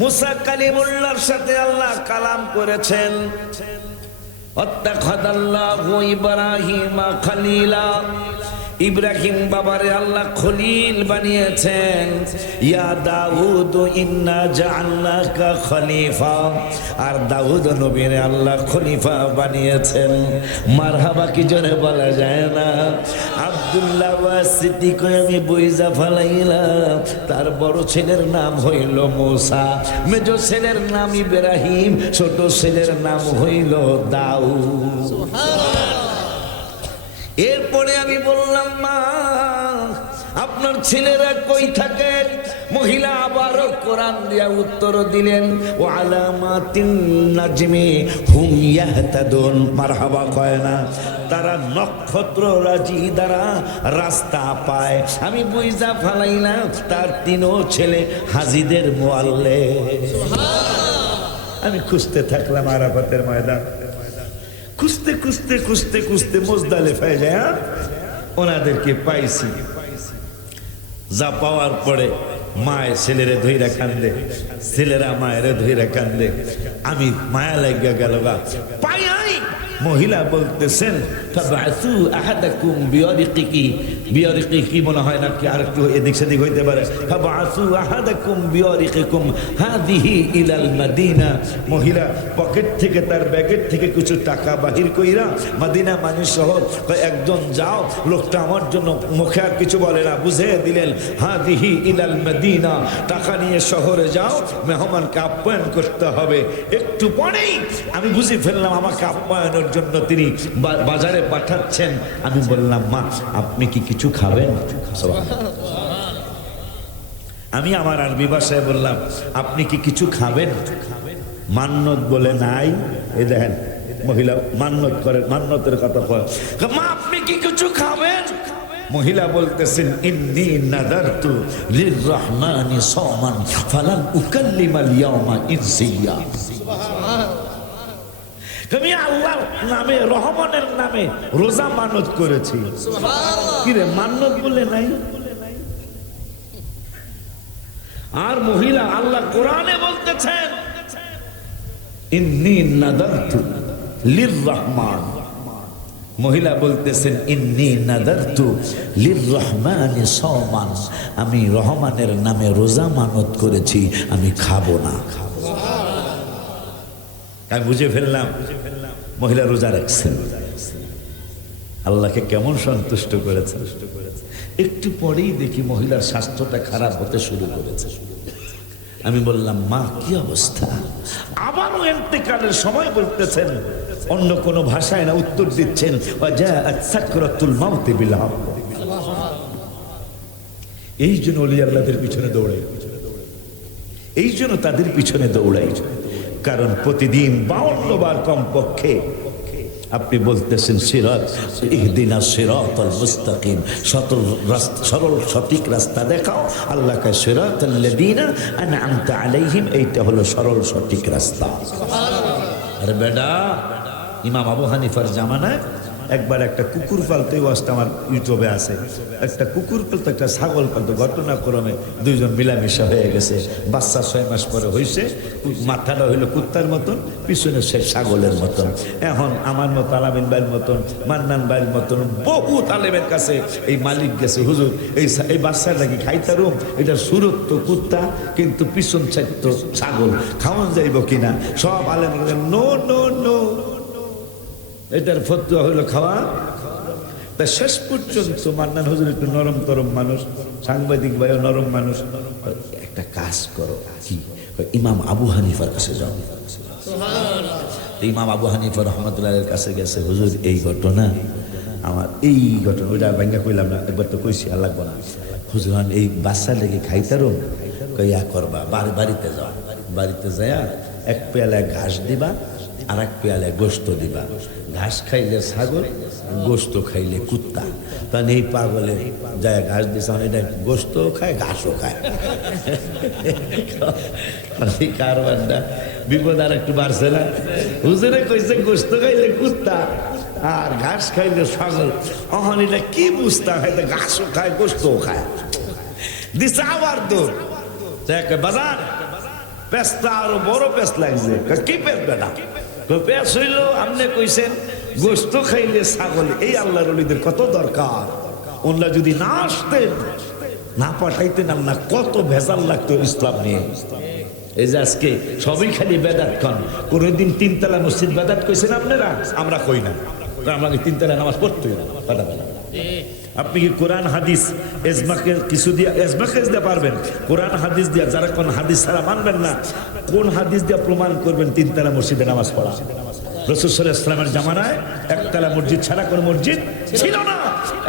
মূসা কালিমুল্লাহর সাথে আল্লাহ কালাম করেছেন। ওয়াত্তাখাযাল্লাহু ইব্রাহিমা খলিলা, ইব্রাহিম বাবারে আল্লাহ খলিল বানিয়েছেন। ইয়া দাউদ ইন্না জাআলনাকা খলিফা, আর দাউদ নবীরে আল্লাহ খলিফা বানিয়েছেন। মারহাবা কি জোরে বলা যায় না? আব্দুল্লাহ ওয়াসিতি কই আমি বুইজা ফালাইলাম, তার বড় ছেলের নাম হইল মূসা, মেজো ছেলের নাম ইব্রাহিম, ছোট ছেলের নাম হইল দাউদ। সুবহানাল্লাহ। এরপরে আমি বললাম, মা আপনার ছেলেরা কই থাকে? মহিলা আবারও কোরআন দিয়া উত্তর দিলেন, ও আলামাতিন নাজমি হুম ইয়াহতাদুন। মারহাবা কয় না? তারা নক্ষত্র রাজি দ্বারা রাস্তা পায়। আমি বুইজা ফালাইলাম তার 3 ছেলে হাজিদের মুআল্লিম। সুবহানাল্লাহ। আমি খুঁজতে থাকলাম আরাফাতের ময়দান, খুঁজতে খুঁজতে খুঁজতে খুঁজতে মুজদালিফায় যায়। ওনাদেরকে পাইছি, যা পাওয়ার পরে মায়ের ছেলেরে ধইরা কান্দে, ছেলেরা মায়েরে ধইরা কান্দে। আমি মায়া লাগিয়া গেল গা পাই। মহিলা বলতেছেন ফাবাসু আহাদাকুম বিয়ারিকি, বিয়ারিকি মনে হয় না কি আর একটু এদিক সেদিক হইতে পারে। ফাবাসু আহাদাকুম বিয়ারিকিকুম হাদিহি ইলাল মদিনা। মহিলা পকেট থেকে তার ব্যাগের থেকে কিছু টাকা বাহির কইরা মদিনা মানে শহর, একজন যাও, লোকটা আমার জন্য মুখে আর কিছু বলে না, বুঝে দিলেন হাদিহি ইলাল মদিনা, টাকা নিয়ে শহরে যাও, মেহমানকে আপ্যায়ন করতে হবে। একটু পরেই আমি বুঝে ফেললাম আমাকে আপ্যায়নের জন্য তিনি বাজারে পাঠাচ্ছেন। আমি বললাম মা আপনি কি কিছু খাবেন? আমি আমার আরবি ভাষায় বললাম আপনি কি কিছু খাবেন? মান্নত বলে নাই। এই দেখেন মহিলা মান্নত করে, মান্নতের কথা কয়, মা আপনি কি কিছু খাবেন? মহিলা বলতেছেন ইন্নী নাদারতু লিররহমানি সাওমান ফালান উকাল্লিমাল ইয়াওমা ইনসিয়া। আমি আল্লাহর নামে, রহমানের নামে রোজা মানত করেছি। কি রে মান্নত বলে নাই? আর মহিলা আল্লাহ কোরআনে বলতেছেন ইন্নী নাদারতু লিররহমান। মহিলা বলতেছেন ইন্নী নাদারতু লিররহমানি সাওমান, আমি রহমানের নামে রোজা মানত করেছি, আমি খাবো না। আমি বুঝে ফেললাম মহিলা রোজা রাখছেন, আল্লাহকে কেমন সন্তুষ্ট করেছে। একটু পরেই দেখি মহিলার স্বাস্থ্যটা খারাপ হতে শুরু করেছে। আমি বললাম মা কি অবস্থা? আবারও ইন্তেকালের সময় বলতেছেন, অন্য কোনো ভাষায় না, উত্তর দিচ্ছেন ওয়াজাআত সাকরাতুল মাউত বিল হক। এই জন্য ওলি আল্লাহদের পিছনে দৌড়াই, এই জন্য তাদের পিছনে দৌড়াই, কারণ প্রতিদিন 52 বার কমপক্ষে আপনি বলতেছেন সিরাত ইহদিনাস সিরাতাল মুস্তাকিম, সরল সঠিক রাস্তা দেখাও। আল্লাহ কা সিরাতাল লাযিনা আনআমতা আলাইহিম, এইটা হলো সরল সঠিক রাস্তা। আরে বেটা, ইমাম আবু হানিফার জামানায় একবার একটা কুকুর পালতে, ওয়াজটা আমার ইউটিউবে আছে, একটা কুকুর পালতো একটা ছাগল পালতো, ঘটনাক্রমে দুইজন মিলামিশা হয়ে গেছে। বাচ্চা 6 মাস পরে হয়েছে, মাথাটা হইলো কুত্তার মতন, পিছনে সে ছাগলের মতন। এখন আমার মতো আলামিন ভাইয়ের মতন, মান্নান ভাইয়ের মতন বহু আলেমের কাছে এই মালিক গেছে, হুজুর এই বাচ্চাটা কি খাইতারুম? এটা সুরত তো কুত্তা, কিন্তু পিছন সাইড তো ছাগল, খাওয়ান যাইব কিনা? সব আলেম নো নো নো, এটার ফতোয়া হইল খাওয়া। তা শেষ পর্যন্ত মান্নান হুজুর একটু নরম তরম মানুষ, সাংবাদিক ভাইও নরম মানুষ, একটা কাজ করো, কি ইমাম আবু হানিফার কাছে যাও। ইমাম আবু হানিফা রহমতুল্লাহের কাছে গেছে, হুজুর এই ঘটনা আমার, এই ঘটনা, ওইটা ভাঙ্গা কইলাম না, একবার তো কইছি আর লাগবো না। হুজুর এই বাচ্চা লেগে খাইতারো, কইয়া করবা, বাড়িতে যাও, বাড়িতে যায়া 1 পেয়ালা ঘাস দিবা আর 1 পেয়ালা গোস্ত দিবা। ঘাস খাইলে ছাগল, গোস্ত খাইলে কুত্তা। তখন এই পাগলে যায় ঘাস দিছে, এটা গোস্ত খায় ঘাসও খায়। কারবারটা বিপদ আর একটু বাড়ছে না? হুজুরে কইছে গোস্ত খাইলে কুত্তা আর ঘাস খাইলে ছাগল। অহন এটা কি বুঝতে হয়? ঘাসও খায় গোস্তও খায়। দিছে আবার দূর বাজার, পেস্তা আরো বড় পেস্ট লাগছে। কি পেস্ট বেটা? পেঁয়াজ হইল, আপনি কইছেন গোস্ত খাইলে ছাগল। এই আল্লাহর ওলিদের কত দরকার। ওনারা যদি না আসতেন, না পাঠাইতেন, আল্লাহ কত ভেজাল লাগতো ইসলাম নিয়ে। এই যে আজকে সবই খালি বেদাত কন। কোনদিন 3 তলা মসজিদ বেদাত কইছেন আপনারা? আমরা কই না, আমাকে 3 তলা নামাজ পড়তে না। আপনি কি কোরআন হাদিস এজমাকে কিছু দিয়ে, এজমাকে দিতে পারবেন? কোরআন হাদিস দিয়া, যারা কোন হাদিস ছাড়া মানবেন না, কোন হাদিস দিয়া প্রমাণ করবেন 3 তলা মসজিদে নামাজ পড়া? রাসূল সাল্লাল্লাহু আলাইহি ওয়াসাল্লামের জামানায় 1 তলা মসজিদ ছাড়া কোন মসজিদ ছিল না।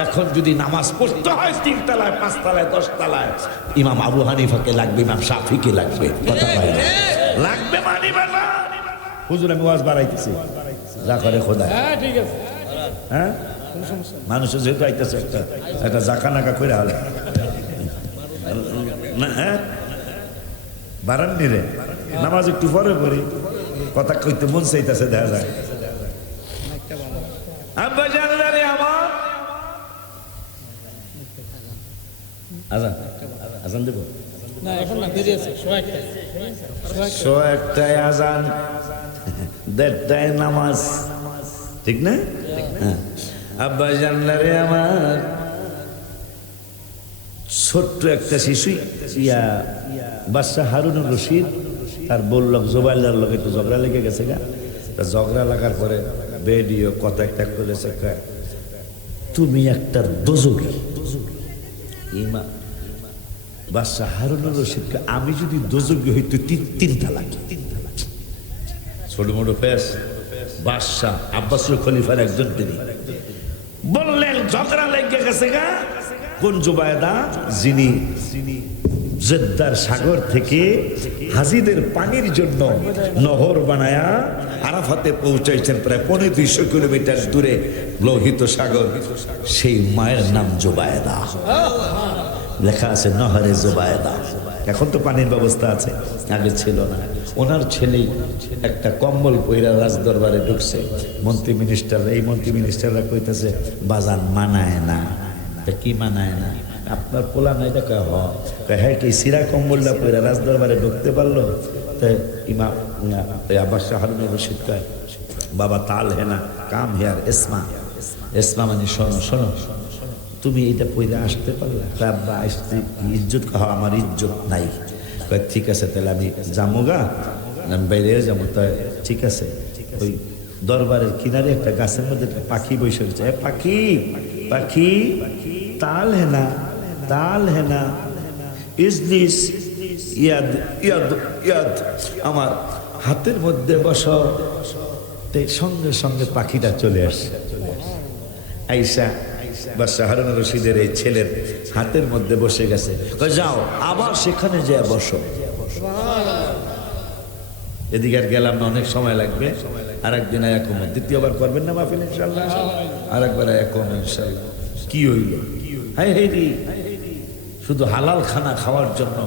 এখন যদি নামাজ পড়তে হয় 3 তলায়, 5 তলায়, 10 তলায়, ইমাম আবু হানিফাকে লাগবে, ইমাম শাফিকে লাগবে, কথা বলে লাগবে, মানিবে না। হুজুর আমি ওয়াজ বাড়াইতেছি, যা করে খোদা। হ্যাঁ ঠিক আছে, হ্যাঁ মানুষের যেহেতু আইতেছে একটা জাকা নাকা করে হলে না, হ্যাঁ বারান্নি রে নামাজ একটু পরে পড়ি, কথা কইতে মন চাইতেছে, দেখা যায়। আব্বা জানলারে আমার আজান আজান দেব না এখন না দেরি আছে সোয়া একটা 1:01টায় আজান 1:30টায় নামাজ ঠিক না হ্যাঁ আব্বা জানলারে আমার ছোট্ট একটা শিশু বাদশাহ হারুনুর রশিদ তার বললাম জোবাইল্লার লোক একটু ঝগড়া লেগে গেছে গা তা ঝগড়া লাগার পরে বেডিও কথা একটা করেছে তুমি একটা দোজকি ইমা বাদশাহ হারুনুর রশিদকে আমি যদি দোজকি হইতো তিন তালাক ছোট মোটো ফেস বাদশাহ আব্বাসুল খলিফার একজন তিনি বললেন ঝগড়া লেগে গেছে গা কোন জুবায়দা যিনি জেদ্দার সাগর থেকে হাজিদের পানির জন্য নহর বানায়া আরাফাতে পৌঁছাইছেন প্রায় 250 কিলোমিটার দূরে লোহিত সাগর সেই মায়ের নাম জুবায়দা লেখা আছে নহরে জুবায়দা এখন তো পানির ব্যবস্থা আছে আগে ছিল না ওনার ছেলেই একটা কম্বল পইরা রাজদরবারে ঢুকছে মন্ত্রী মিনিস্টাররা কইতেছে বাজান মানায় না কি মানায় না আপনার পোলা নাই দেখা হ্যাঁ কি সিরা কম্বলটা পইরা রাজদরবারে ঢুকতে পারলো তাই ইমা বাদশাহ হারুনুর রশিদ কয় বাবা তাল হেনা কাম হেয়ার এসমা মানে শোনো তুমি এটা পইরা আসতে পারলে আব্বা আসতে ইজ্জত কহা আমার ইজ্জত নাই ঠিক আছে তাহলে আমি যামোগা আমি বাইরে যাবো তাই ঠিক আছে ওই দরবারের কিনারে একটা গাছের মধ্যে একটা পাখি বসে গেছে পাখি তাল হেনা ইজলিস ইয়াদ আমার হাতের মধ্যে বসো সঙ্গে সঙ্গে পাখিটা চলে আসে আইসা বাদশাহ হারুনুর রশিদের এই ছেলের হাতের মধ্যে বসে গেছে যাও আবার সেখানে যে বসো এদিকে আর গেলাম না অনেক সময় লাগবে আর একদিন একম দ্বিতীয়বার করবেন না মাহফিল ইনশাআল্লাহ আর একবার একম ইনশাআল্লাহ কি হইল হাই রে শুধু হালাল খানা খাওয়ার জন্য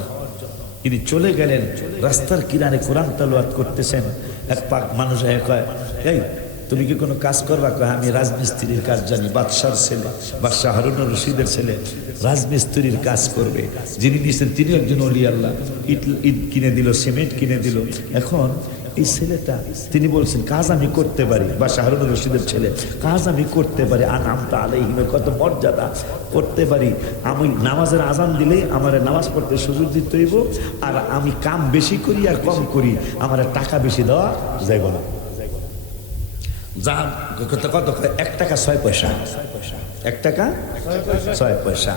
তিনি চলে গেলেন রাস্তার কিনারে কোরআন তেলাওয়াত করতেছেন এক পাক মানুষ কয় এই তুমি কি কোনো কাজ করবা কয় আমি রাজমিস্ত্রির কাজ জানি বাদশার ছেলে বাদশাহ হারুনুর রশিদের ছেলে রাজমিস্ত্রির কাজ করবে যিনি নিয়েছেন তিনি একজন ওলি আল্লাহ ইট কিনে দিল সিমেন্ট কিনে দিল এখন এই ছেলেটা তিনি বলছেন কাজ আমি করতে পারি বাদশাহ হারুনুর রশিদের ছেলে কাজ আমি করতে পারি আনামতা আলাইহিমে কত মর্যাদা করতে পারি আমি নামাজের আজান দিলেই আমার নামাজ পড়তে সুযোগ দিতে হইব আর আমি কাম বেশি করি আর কম করি আমার টাকা বেশি দেওয়া যাইব না যা কত 1 টাকা 6 পয়সা 1 টাকা 6 পয়সা